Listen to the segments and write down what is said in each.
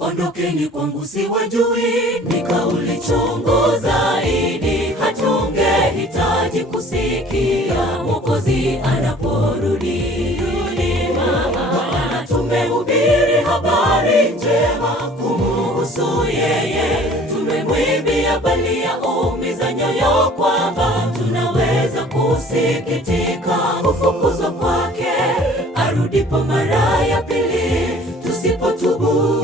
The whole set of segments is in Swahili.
Ondokeni kwangu siwajui, ni kauli chungu zaidi. Hatungehitaji kusikia Mwokozi anaporudi. Maana tumehubiri habari njema kumuhusu yeye. Tumemwimbia bali yaumiza nyoyo, kwamba tunaweza kusikitika kufukuzwa kwake arudipo mara ya pili tusipotubu.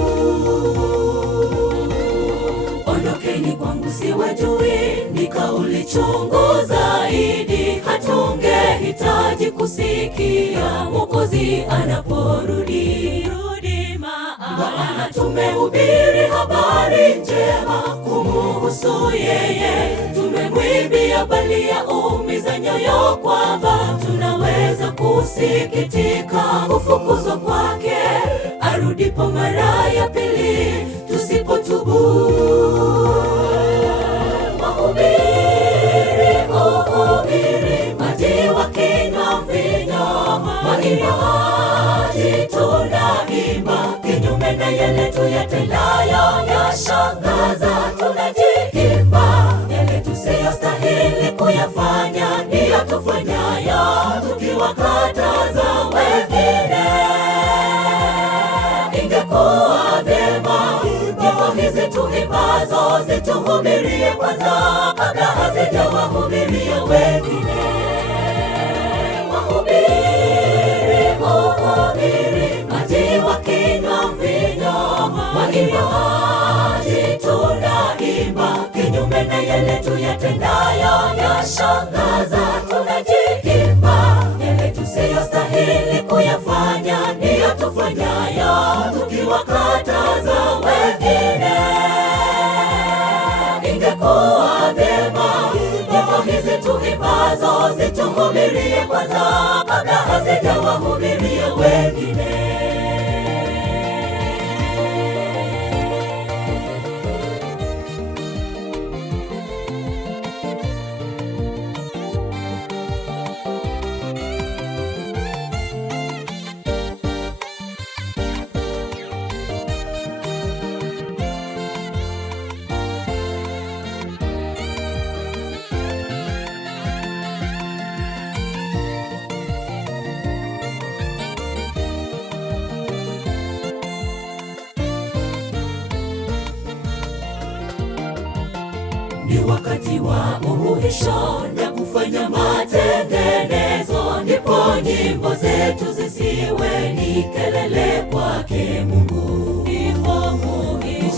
Ondokeni kwangu siwajui, ni kauli chungu zaidi. Hatungehitaji kusikia Mwokozi anaporudi. Maana tumehubiri habari njema kumuhusu yeye. Tumemwimbia bali yaumiza nyoyo, kwamba tunaweza kusikitika kufukuzwa kwake arudipo mara ya pili tusipotubu. Wahubiri maji wakinywa mvinyo, waimbaji tunaimba kinyume na yale tuyatendayo yashangaza. Tunajiimba yale tusiyostahili kuyafanya, ndiyo tufanyayo tukiwakataza wengine. Ingekuwa vyema nyimbo hizi tuimbazo zituhubirie kwanza, kabla hazijawahubiria wengine. Wahubiri maji wakinywa mvinyo, waimbaji tunaimba kinyume na yale tuyatendayo yashangaza. Tunajiimba yale tusiyostahili kuyafanya, ndiyo tufanyayo tukiwakataza wengine. Ingekuwa vyema nyimbo hizi tuimbazo zituhubirie kwanza, kabla hazijawahubiria wengine. Ni wakati wa uhuisho na kufanya matengenezo, ndipo nyimbo zetu zisiwe ni kelele kwake Mungu.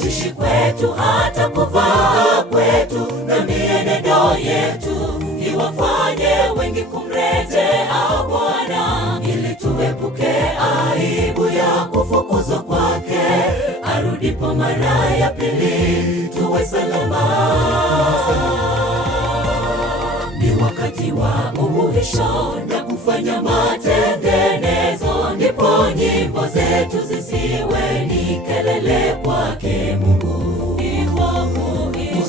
Kuishi kwetu hata kuvaa kwetu na mienendo yetu iwafanye wengi kumrejea Bwana, ili tuepuke aibu ya kufukuzwa kwake arudipo mara ya pili tuwe salama. Ni wakati wa uhuisho na kufanya matengenezo, ndipo nyimbo zetu zisiwe ni kelele kwake Mungu.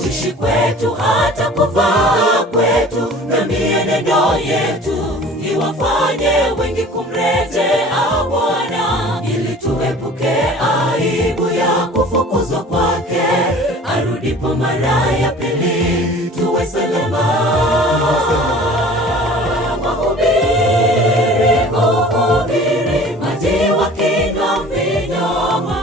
Kuishi kwetu hata kuvaa kwetu na mienendo yetu iwafanye wengi kumrejea Bwana, ili tuepuke aibu ya kufukuzwa kwake arudipo mara ya pili tuwe salama. Wahubiri maji wakinywa mvinyo,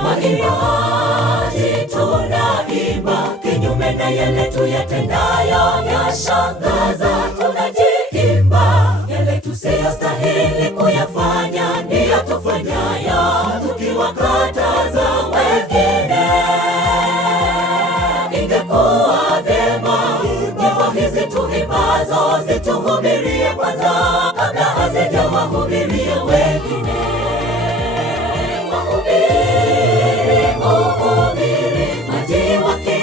waimbaji tunaimba kinyume na yale tuyatendayo yashangaza. Tunajiimba yale tusiyostahili kuyafanya, ndiyo tufanyayo tukiwakataza wengine. Ingekuwa vyema nyimbo hizi tuimbazo zituhubirie kwanza, kabla hazijawahubiria wengine. Wahubiri maji wakinywa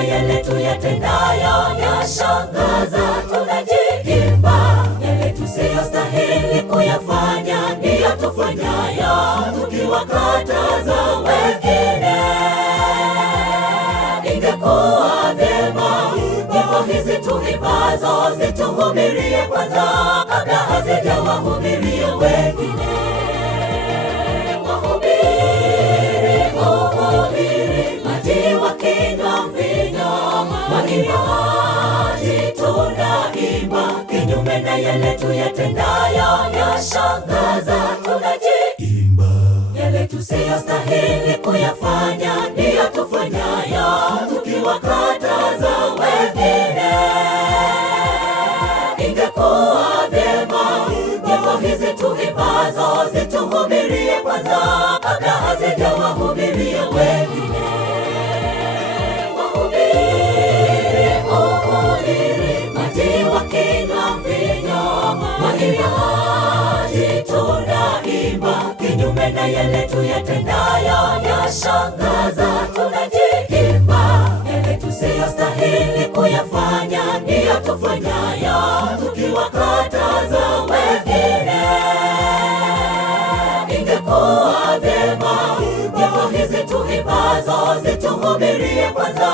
na yale tuyatendayo yashangaza. Tunajiimba yale tusiyostahili kuyafanya, ndiyo tufanyayo tukiwakataza wengine. Ingekuwa vyema nyimbo hizi tuimbazo zituhubirie kwanza, kabla hazijawahubiria wengine. Wahubiri maji wakinywa mvinyo, waimbaji tunaimba kinyume na yale tuyatendayo yashangaza. Tunajiimba yale tusiyostahili kuyafanya, ndiyo tufanyayo tukiwakataza wengine. Ingekuwa vyema nyimbo hizi tuimbazo zituhubirie kwanza, kabla hazijawahubiria wengine. Wahubiri maji wakinywa mvinyo, waimbaji tunaimba kinyume na yale tuyatendayo yashangaza. Tunajiimba yale tusiyostahili kuyafanya, ndiyo tufanyayo tukiwakataza wengine. Ingekuwa vyema nyimbo hizi tuimbazo zituhubirie kwanza,